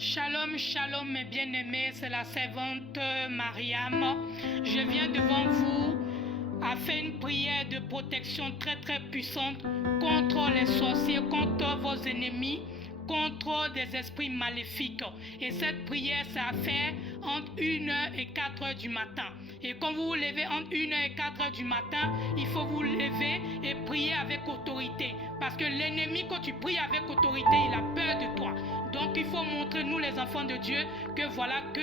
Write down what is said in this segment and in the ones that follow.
Shalom, shalom mes bien-aimés, c'est la servante Mariam. Je viens devant vous à faire une prière de protection très puissante contre les sorciers, contre vos ennemis, contre des esprits maléfiques. Et cette prière, c'est à faire entre 1h et 4h du matin. Et quand vous vous levez entre 1h et 4h du matin, il faut vous lever et prier avec autorité. Parce que l'ennemi, quand tu pries avec autorité, il a peur de toi. Donc il faut montrer, nous les enfants de Dieu, que voilà, que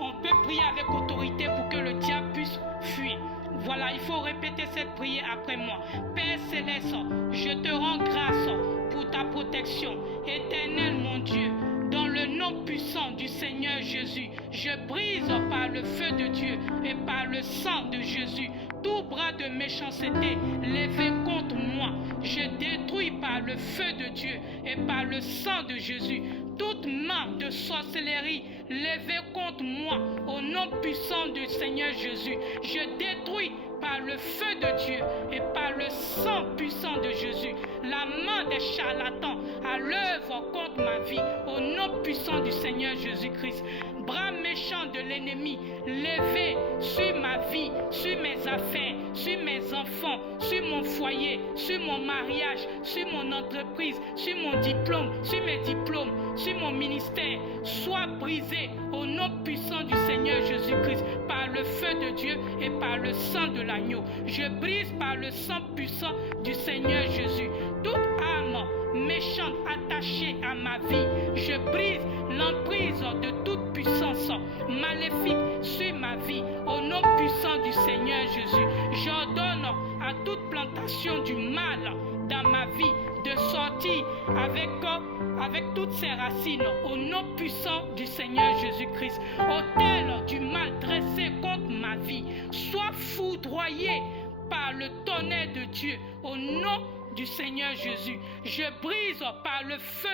on peut prier avec autorité pour que le diable puisse fuir. Voilà, il faut répéter cette prière après moi. Père Céleste, je te rends grâce pour ta protection. Éternel mon Dieu, dans le nom puissant du Seigneur Jésus, je brise par le feu de Dieu et par le sang de Jésus tout bras de méchanceté levé contre moi. Je détruis par le feu de Dieu et par le sang de Jésus toute main de sorcellerie levée contre moi au nom puissant du Seigneur Jésus. Je détruis par le feu de Dieu et par le sang puissant de Jésus la main des charlatans à l'œuvre contre ma vie au nom puissant du Seigneur Jésus-Christ. Bras méchants de l'ennemi levés sur ma vie, sur mes affaires, sur mes enfants, sur mon foyer, sur mon mariage, sur mon entreprise, sur mon diplôme, sur mes diplômes, sur mon ministère, soient brisés au nom puissant du Seigneur Jésus-Christ par le feu de Dieu et par le sang de l'agneau. Je brise par le sang puissant du Seigneur Jésus toute âme méchante attachée à ma vie. Je brise l'emprise de toute puissance maléfique sur ma vie au nom puissant du Seigneur Jésus. J'ordonne à toute plantation du mal dans ma vie de sortir avec toutes ses racines au nom puissant du Seigneur Jésus-Christ. Autel du mal dressé contre ma vie, sois foudroyé par le tonnerre de Dieu au nom du Seigneur Jésus. Je brise par le feu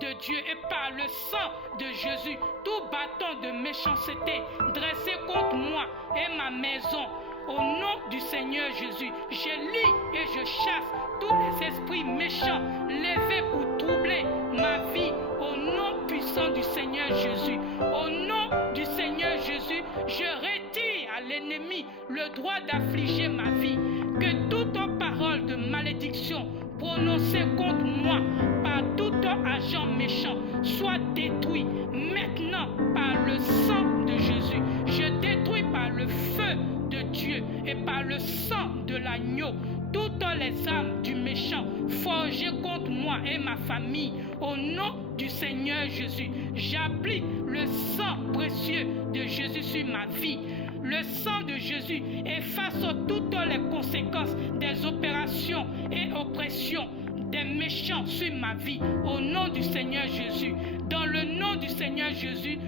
de Dieu et par le sang de Jésus tout bâton de méchanceté dressé contre moi et ma maison. Au nom du Seigneur Jésus, je lis et je chasse tous les esprits méchants levés pour troubler ma vie. Au nom puissant du Seigneur Jésus, au nom du Seigneur Jésus, je retire à l'ennemi le droit d'affliger ma vie. Que toute parole de malédiction prononcée contre moi par tout agent méchant soit détruite maintenant par le sang de Jésus. Je détruis par le feu de Dieu et par le sang de l'agneau toutes les âmes du méchant forgées contre moi et ma famille. Au nom du Seigneur Jésus, j'applique le sang précieux de Jésus sur ma vie. Le sang de Jésus efface toutes les conséquences des opérations et oppressions des méchants sur ma vie. Au nom du Seigneur Jésus, dans le nom du Seigneur Jésus,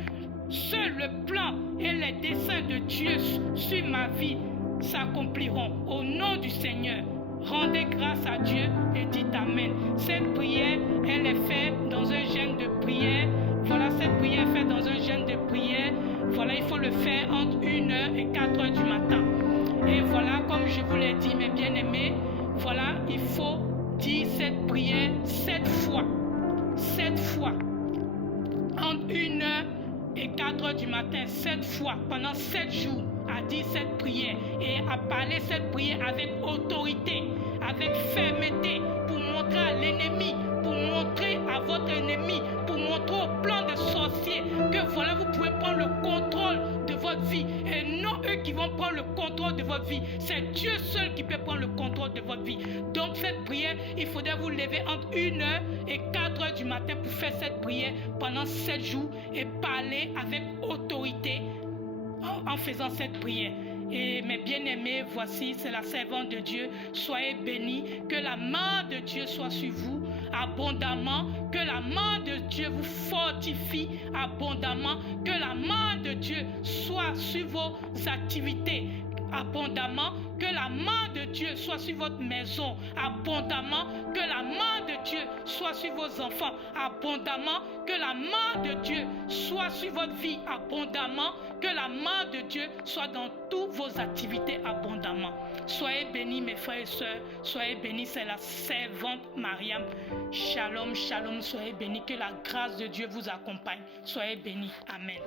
seul le plan et les desseins de Dieu sur ma vie s'accompliront. Au nom du Seigneur, rendez grâce à Dieu et dites Amen. Cette prière, elle est faite dans un jeûne de prière. Voilà, cette prière est faite dans un jeûne de prière. Voilà, il faut le faire entre 1h et 4h du matin. Et voilà, comme je vous l'ai dit, mes bien-aimés, voilà, il faut dire cette prière 7 fois. 7 fois. Entre 1h et 4h du matin, 7 fois, pendant 7 jours, à dire cette prière et à parler cette prière avec autorité, avec fermeté, pour montrer à l'ennemi, pour montrer à votre ennemi, pour montrer au plan des sorciers que voilà, vous pouvez prendre le contrôle de votre vie et non eux qui vont prendre le contrôle de votre vie. C'est Dieu seul qui peut prendre le contrôle de votre vie. Donc cette prière, il faudrait vous lever entre 1h et 4h du matin pour faire cette prière pendant 7 jours et parler avec autorité en faisant cette prière. Et mes bien-aimés, voici, c'est la servante de Dieu. Soyez bénis, que la main de Dieu soit sur vous abondamment, que la main de Dieu vous fortifie abondamment, que la main de Dieu soit sur vos activités abondamment. Que la main de Dieu soit sur votre maison abondamment. Que la main de Dieu soit sur vos enfants abondamment. Que la main de Dieu soit sur votre vie abondamment. Que la main de Dieu soit dans toutes vos activités abondamment. Soyez bénis mes frères et sœurs. Soyez bénis, c'est la servante Mariam. Shalom, shalom, soyez bénis. Que la grâce de Dieu vous accompagne. Soyez bénis. Amen.